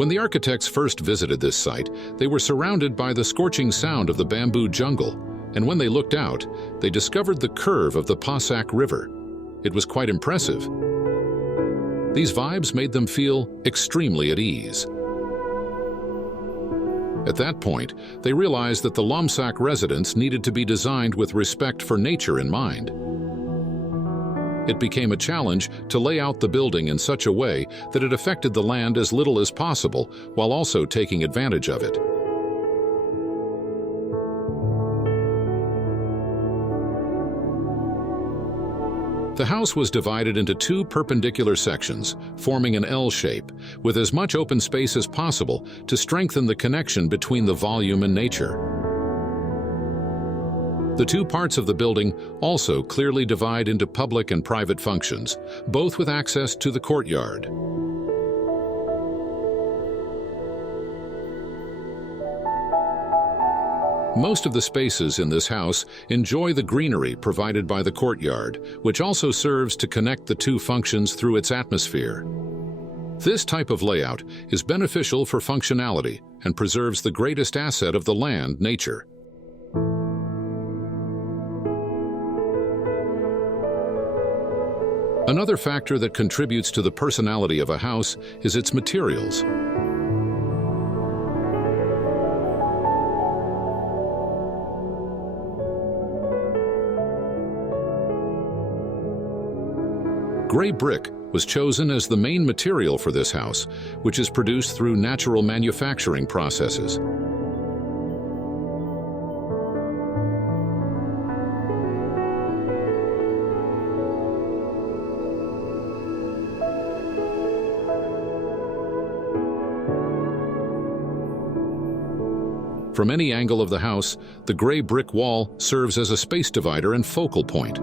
When the architects first visited this site, they were surrounded by the scorching sound of the bamboo jungle, and when they looked out, they discovered the curve of the Pasak River. It was quite impressive. These vibes made them feel extremely at ease. At that point, they realized that the Lomsak Residence needed to be designed with respect for nature in mind. It became a challenge to lay out the building in such a way that it affected the land as little as possible, while also taking advantage of it. The house was divided into two perpendicular sections, forming an L shape, with as much open space as possible to strengthen the connection between the volume and nature. The two parts of the building also clearly divide into public and private functions, both with access to the courtyard. Most of the spaces in this house enjoy the greenery provided by the courtyard, which also serves to connect the two functions through its atmosphere. This type of layout is beneficial for functionality and preserves the greatest asset of the land, nature. Another factor that contributes to the personality of a house is its materials. Gray brick was chosen as the main material for this house, which is produced through natural manufacturing processes. From any angle of the house, the gray brick wall serves as a space divider and focal point.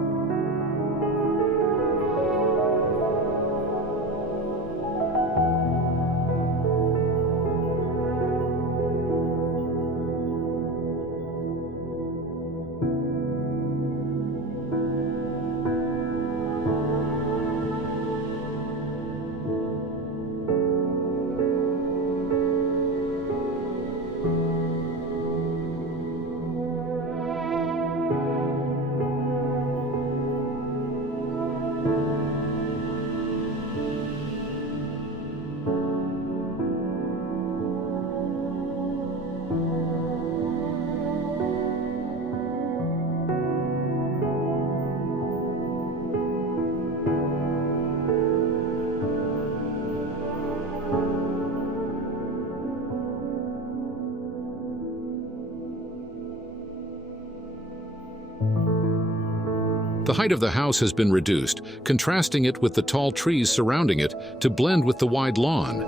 The height of the house has been reduced, contrasting it with the tall trees surrounding it to blend with the wide lawn.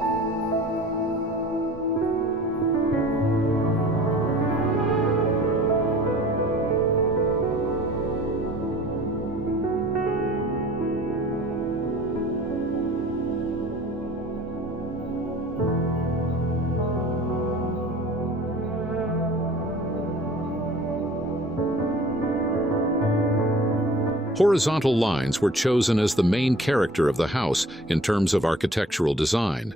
Horizontal lines were chosen as the main character of the house in terms of architectural design.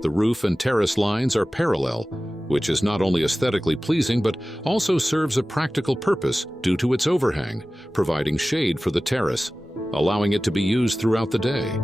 The roof and terrace lines are parallel, which is not only aesthetically pleasing but also serves a practical purpose due to its overhang, providing shade for the terrace, allowing it to be used throughout the day.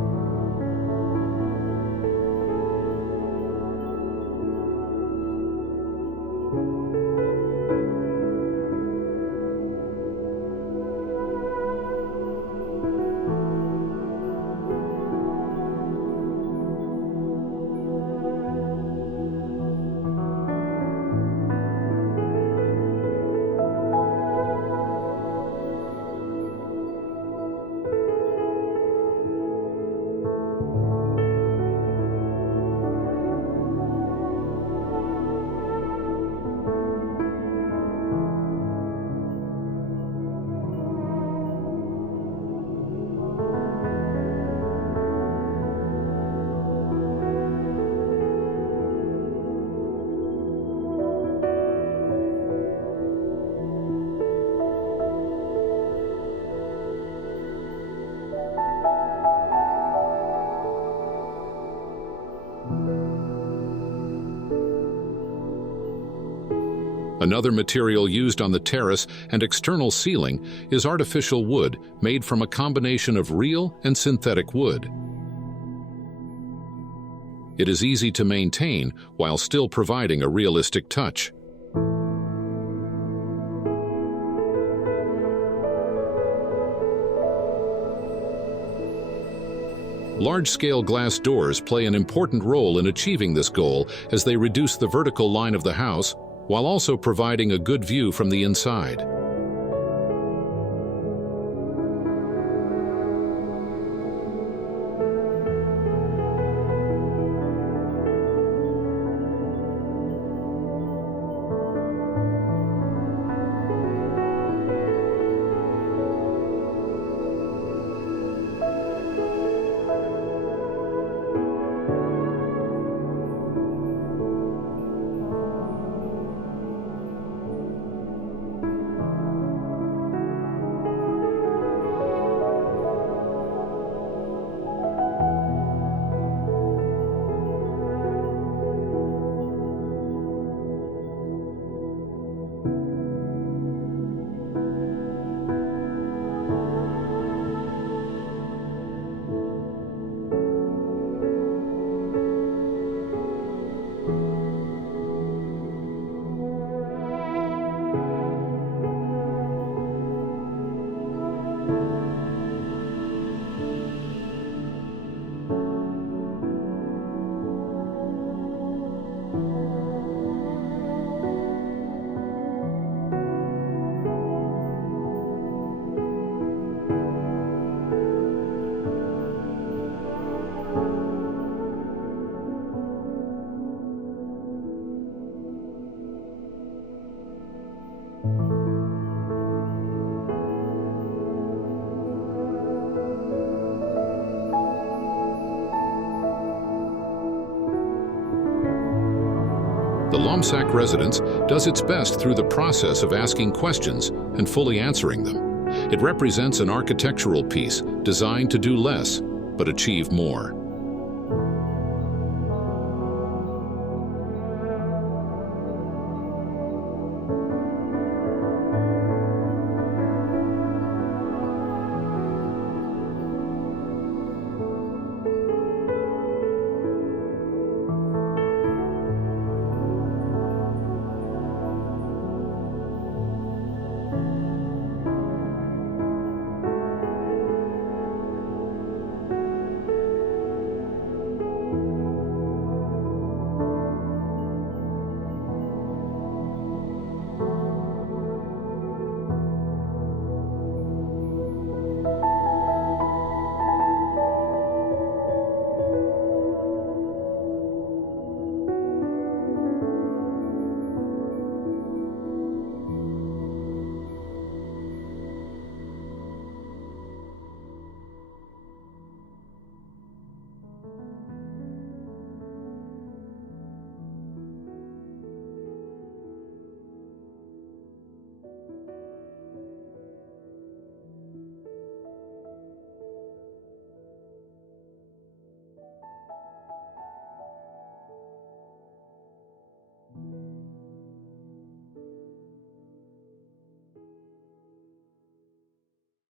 Another material used on the terrace and external ceiling is artificial wood made from a combination of real and synthetic wood. It is easy to maintain while still providing a realistic touch. Large-scale glass doors play an important role in achieving this goal as they reduce the vertical line of the house while also providing a good view from the inside. The Lomsak Residence does its best through the process of asking questions and fully answering them. It represents an architectural piece designed to do less, but achieve more.